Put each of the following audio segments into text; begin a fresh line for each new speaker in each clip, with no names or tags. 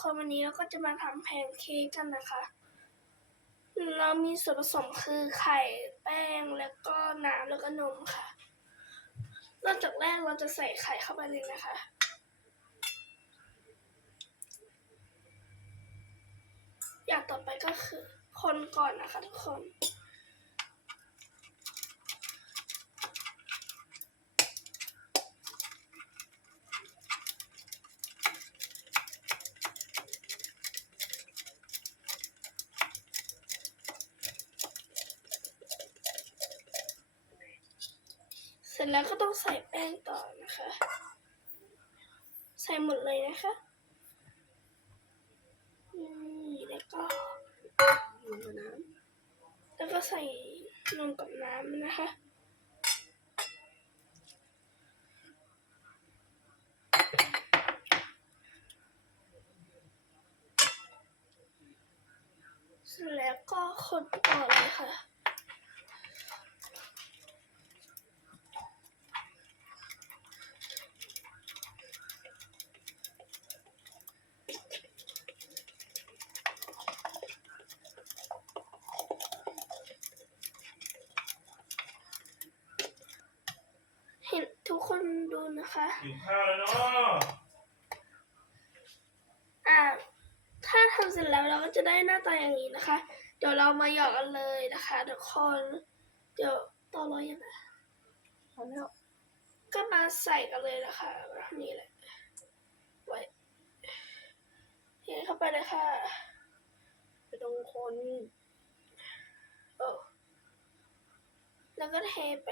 คนวันนี้เราก็จะมาทำแพนเค้กกันนะคะ เรามีส่วนผสมคือไข่แป้งแล้วก็น้ำแล้วก็นมค่ะเริ่มจากแรกเราจะใส่ไข่เข้าไปเลยนะคะ อย่างต่อไปก็คือคนก่อนนะคะทุกคน ร็จแล้วก็ต้องใส่แป้งต่อนะคะ ใส่หมดเลยนะคะนี่แล้วก็
ลงกับน้ำ
แล้วก็ใส่นมกับน้ำนะคะเสร็จแล้วก็คนต่อเลยค่ะ เห็นทุกคนดู นะคะ
กินข้าวแล้วเนาะ
อ่าถ้าทำเสร็จแล้วเราก็จะได้หน้าตาอย่างนี้นะคะ เดี๋ยวเรามาหยอกกันเลยนะคะทุกคน เดี๋ยวต่อรอยังไงำ
พอแล้ว
ก็มาใส่กันเลยนะคะแบบนี้แหละไว้เทเข้าไปเลยค่ะ
ไปตรงคน
โอ้แล้วก็เทไป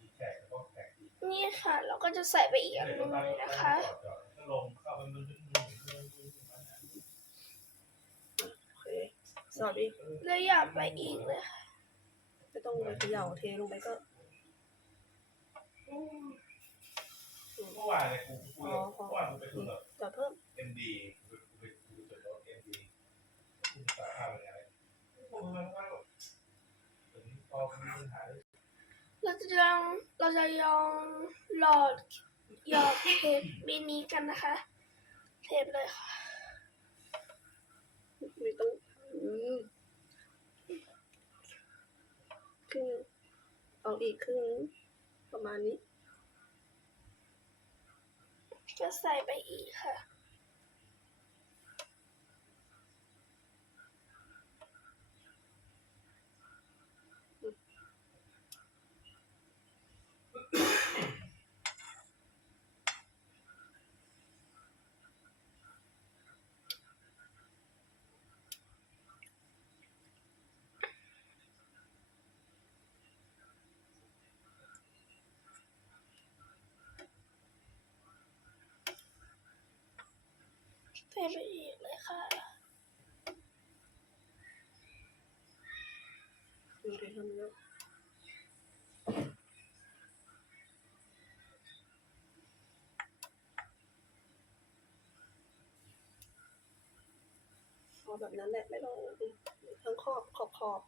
มีแขกก็แขกดี
นี่ค่ะ เราก็จะใส่ไปอีกอันนึงเลยนะคะ
ถ้าลงเข้าไปมันมันมันมันมัน
โอเคสอดอีก
แล้วอย่าไปอีกเลยค่ะ
ไม่ต้องไปเขย่าเทลงไปก็
เมื่อวานเนี่ยกูกูเมื่อวานกูไปดูแบบ
ต่อเพิ่ม
เอ็มดีกูไปกูไปจดรถเอ็มดีคุณสาขาเป็นไงกูมันก็แบบตอนนี้พอมีปัญหา
เราจะลองเราจะลองหลอดหยอดเทปบีนี้กันนะคะ เทปเลยค่ะ
ไม่ต้องอืมครึ่งเอาอีกครึ่งประมาณนี้
ก็ใส่ไปอีกค่ะ ใส่ไปอีกเลยค่ะ
ดูเททำแล้วพอแบบนั้นแหละไม่ต้องทั้งขอบขอบขอบ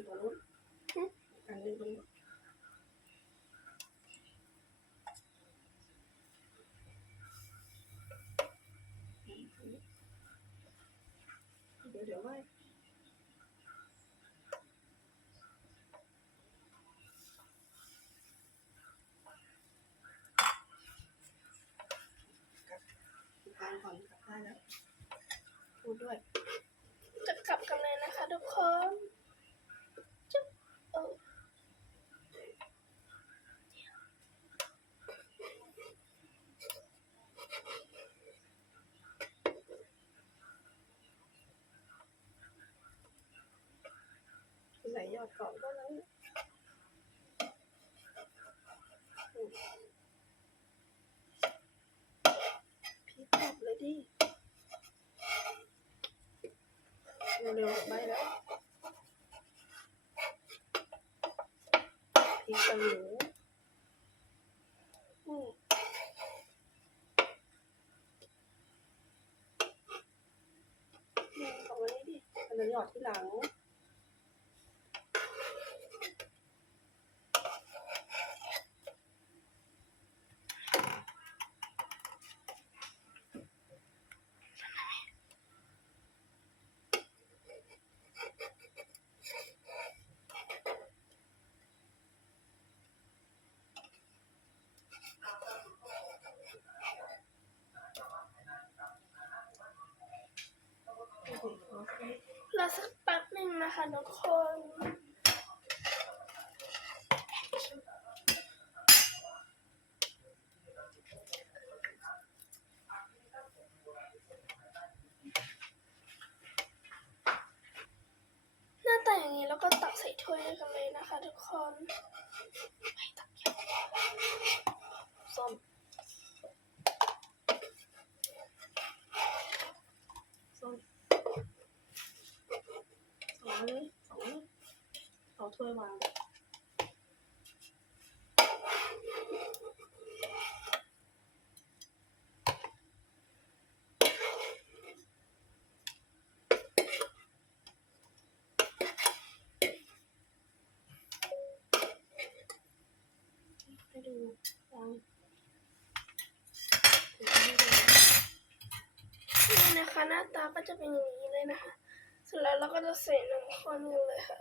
อีกอันหนึงตรงนู้น
หึ
อีกอันหนึงตรงนู้นเดี๋ยวเดี๋ยวไม่กลับทางก่อนกลับได้แล้วพูดด้วย
จะกลับกันเลยนะคะทุกคนจุ๊บเออ
คนไหน ยอดก่อนก็นั้นพี่ตอบเลยดิเร็วๆใบแล้วพริกกับหมูอืมของอันนี้ดิอันนั้หยอดที่หลัง
รอสักแป๊บหนึ่งนะคะทุกคนหน้าตาอย่างนี้แล้วก็ตักใส่ถ้วยกันเลยนะคะทุกคนไม่ตักเยอะ
ส้มส้มสองอันเลยสองอันเลยเอาถ้วยวางให้ ดูวางถือให้ดู
นี่นะคะหน้าตาก็จะเป็นอย่างนี้เลยนะคะ เสร็จแล้วเราก็จะใส่นมข้นกันเลยค่ะ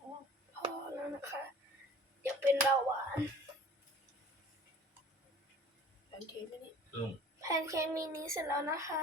อ๋อ
พอแล้วนะคะเดี๋ยวเป็นเบาหวาน
แพนเค้กไหมนี่
ซึ่ง
แพนเค้กมินิเสร็จแล้วนะคะ